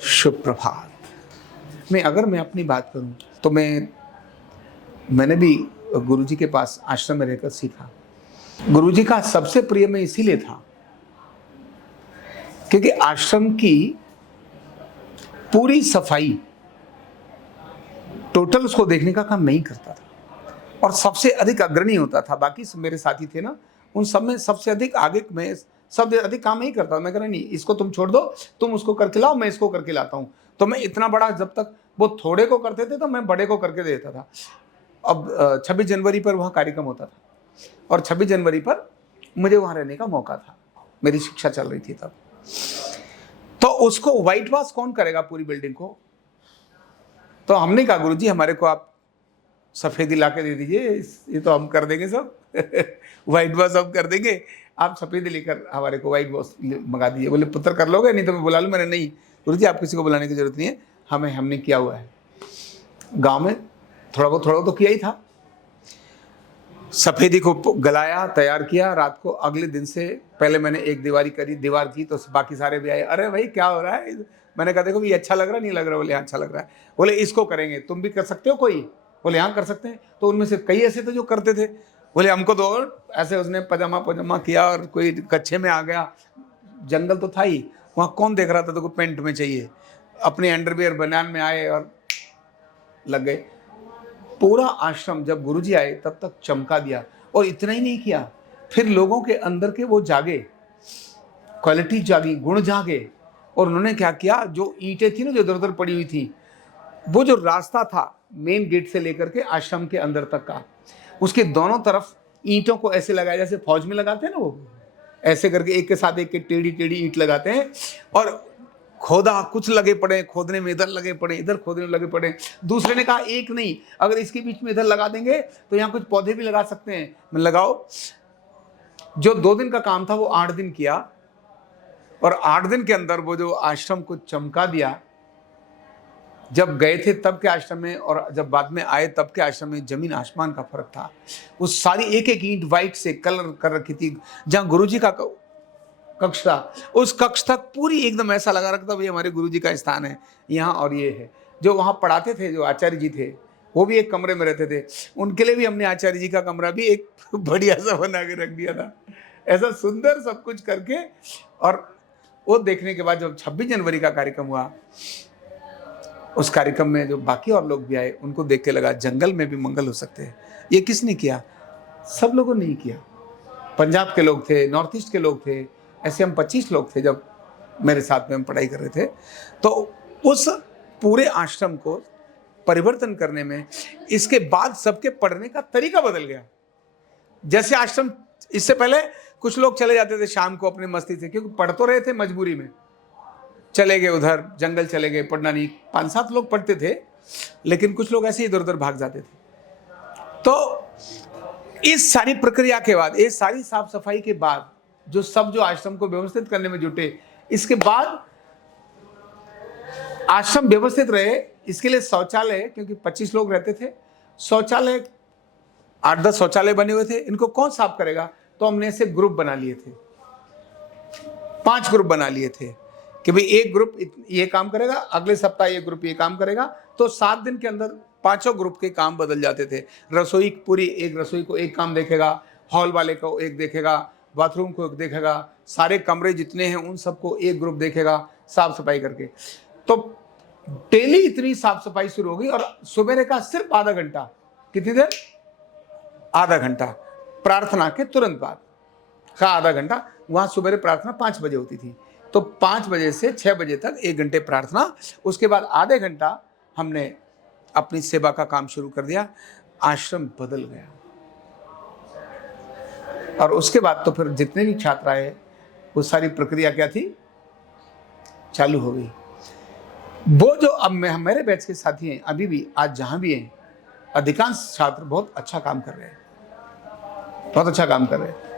शुभ प्रभात। मैं अपनी बात करूं तो मैंने भी गुरुजी के पास आश्रम में रहकर सीखा। गुरुजी का सबसे प्रिय मैं इसीलिए था क्योंकि आश्रम की पूरी सफाई टोटल उसको देखने का काम मैं ही करता था और सबसे अधिक अग्रणी होता था। बाकी मेरे साथी थे ना, उन सब में सबसे अधिक आगे मैं सबसे अधिक काम ही करता था। मैं कह रहा नहीं, इसको तुम छोड़ दो, तुम उसको करके लाओ, मैं इसको करके लाता हूँ। तो मैं इतना बड़ा, जब तक वो थोड़े को करते थे तो मैं बड़े को करके देता था। अब 26 जनवरी पर वहाँ कार्यक्रम होता था और 26 जनवरी पर मुझे वहाँ रहने का मौका था। मेरी शिक्षा चल रही थी तब। तो उसको व्हाइट वॉश कौन करेगा पूरी बिल्डिंग को? तो हमने कहा गुरुजी हमारे को आप सफेदी ला के दे दीजिए, ये तो हम कर देंगे सब व्हाइट वॉश हम कर देंगे, आप सफेदी लेकर हमारे को व्हाइट वॉश मंगा दीजिए। बोले पुत्र कर लोगे? नहीं तो मैं बुला लूँ। मैंने नहीं गुरुजी, आप किसी को बुलाने की जरूरत नहीं है, हमने किया हुआ है। गांव में थोड़ा बहुत तो किया ही था। सफेदी को गलाया, तैयार किया। रात को अगले दिन से पहले मैंने एक दीवार की तो बाकी सारे भी आए, अरे भाई क्या हो रहा है? मैंने कहा देखो ये अच्छा लग रहा है, नहीं लग रहा? बोले अच्छा लग रहा है। बोले इसको करेंगे, तुम भी कर सकते हो कोई? बोले हाँ कर सकते हैं। तो उनमें से कई ऐसे थे जो करते थे। बोले हमको तो ऐसे उसने पजामा किया और कोई कच्छे में आ गया। जंगल तो था ही वहाँ, कौन देख रहा था? तो पेंट में चाहिए, अपने अंडरवियर बनियान में आए और लग गए। पूरा आश्रम जब गुरुजी आए तब तक चमका दिया। और इतना ही नहीं किया, फिर लोगों के अंदर के वो जागे, क्वालिटी जागी, गुण जागे। और उन्होंने क्या किया, जो ईंटें थी ना जो इधर उधर पड़ी हुई थी, वो जो रास्ता था मेन गेट से लेकर के आश्रम के अंदर तक का, उसके दोनों तरफ ईंटों को ऐसे लगाया जैसे फौज में लगाते हैं ना, वो ऐसे करके एक के साथ एक टेढ़ी टेढ़ी ईंट लगाते हैं। और खोदा, कुछ लगे पड़े खोदने में, इधर लगे पड़े, इधर खोदने में लगे पड़े। दूसरे ने कहा एक नहीं, अगर इसके बीच में इधर लगा देंगे तो यहाँ कुछ पौधे भी लगा सकते हैं। मैं लगाओ। जो 2 दिन का काम था वो 8 दिन किया और 8 दिन के अंदर वो जो आश्रम को चमका दिया। जब गए थे तब के आश्रम में और जब बाद में आए तब के आश्रम में जमीन आसमान का फर्क था। वो सारी एक एक ईंट व्हाइट से कलर कर रखी थी। जहाँ गुरुजी का कक्ष था, उस कक्ष तक पूरी एकदम ऐसा लगा रखता भाई हमारे गुरुजी का स्थान है यहाँ। और ये है जो वहाँ पढ़ाते थे, जो आचार्य जी थे, वो भी एक कमरे में रहते थे। उनके लिए भी हमने आचार्य जी का कमरा भी एक बढ़िया सा बना के रख दिया था, ऐसा सुंदर सब कुछ करके। और वो देखने के बाद जब 26 जनवरी का कार्यक्रम हुआ, उस कार्यक्रम में जो बाकी और लोग भी आए, उनको देख के लगा जंगल में भी मंगल हो सकते हैं। ये किसने किया? सब लोगों ने ही किया। पंजाब के लोग थे, नॉर्थ ईस्ट के लोग थे, ऐसे हम 25 लोग थे जब मेरे साथ में हम पढ़ाई कर रहे थे। तो उस पूरे आश्रम को परिवर्तन करने में, इसके बाद सबके पढ़ने का तरीका बदल गया। जैसे आश्रम, इससे पहले कुछ लोग चले जाते थे शाम को अपनी मस्ती से, क्योंकि पढ़ तो रहे थे, मजबूरी में चले गए उधर जंगल चले गए, पढ़ना नहीं। 5-7 लोग पढ़ते थे, लेकिन कुछ लोग ऐसे इधर उधर भाग जाते थे। तो इस सारी प्रक्रिया के बाद, ये सारी साफ सफाई के बाद, जो आश्रम को व्यवस्थित करने में जुटे, इसके बाद आश्रम व्यवस्थित रहे। इसके लिए शौचालय, क्योंकि 25 लोग रहते थे, शौचालय 8-10 शौचालय बने हुए थे। इनको कौन साफ करेगा? तो हमने ऐसे ग्रुप बना लिए थे, 5 ग्रुप बना लिए थे कि भाई एक ग्रुप ये काम करेगा, अगले सप्ताह ये ग्रुप ये काम करेगा। तो 7 दिन के अंदर 5 ग्रुप के काम बदल जाते थे। रसोई पूरी, एक रसोई को एक काम देखेगा, हॉल वाले को एक देखेगा, बाथरूम को एक देखेगा, सारे कमरे जितने हैं उन सबको एक ग्रुप देखेगा, साफ सफाई करके। तो डेली इतनी साफ सफाई शुरू हो गई। और सुबह का सिर्फ आधा घंटा, कितनी देर? आधा घंटा प्रार्थना के तुरंत बाद का आधा घंटा। वहां सुबह प्रार्थना 5 बजे होती थी, तो 5 बजे से 6 बजे तक 1 घंटे प्रार्थना। उसके बाद आधे घंटा हमने अपनी सेवा का काम शुरू कर दिया। आश्रम बदल गया। और उसके बाद तो फिर जितने भी छात्र आए, वो सारी प्रक्रिया क्या थी, चालू हो गई। वो जो अब मेरे बैच के साथी हैं, अभी भी आज जहां भी हैं, अधिकांश छात्र बहुत अच्छा काम कर रहे हैं, बहुत अच्छा काम कर रहे हैं।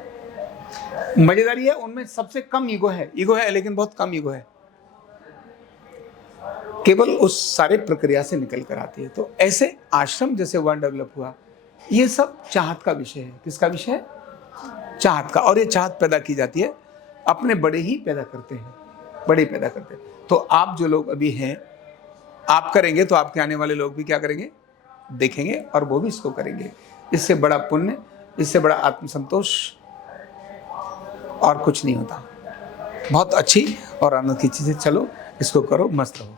मजेदारी है, उनमें सबसे कम ईगो है, लेकिन बहुत कम ईगो है, केवल उस सारे प्रक्रिया से निकल कर आती है। तो ऐसे आश्रम जैसे वन डेवलप हुआ, ये सब चाहत का विषय है। किसका विषय है? चाहत का। और ये चाहत पैदा की जाती है, अपने बड़े ही पैदा करते हैं। बड़े पैदा करते हैं। तो आप जो लोग अभी हैं, आप करेंगे तो आपके आने वाले लोग भी क्या करेंगे, देखेंगे और वो भी इसको करेंगे। इससे बड़ा पुण्य, इससे बड़ा आत्मसंतोष और कुछ नहीं होता। बहुत अच्छी और आनंद की चीज़ें, चलो इसको करो, मस्त रहो।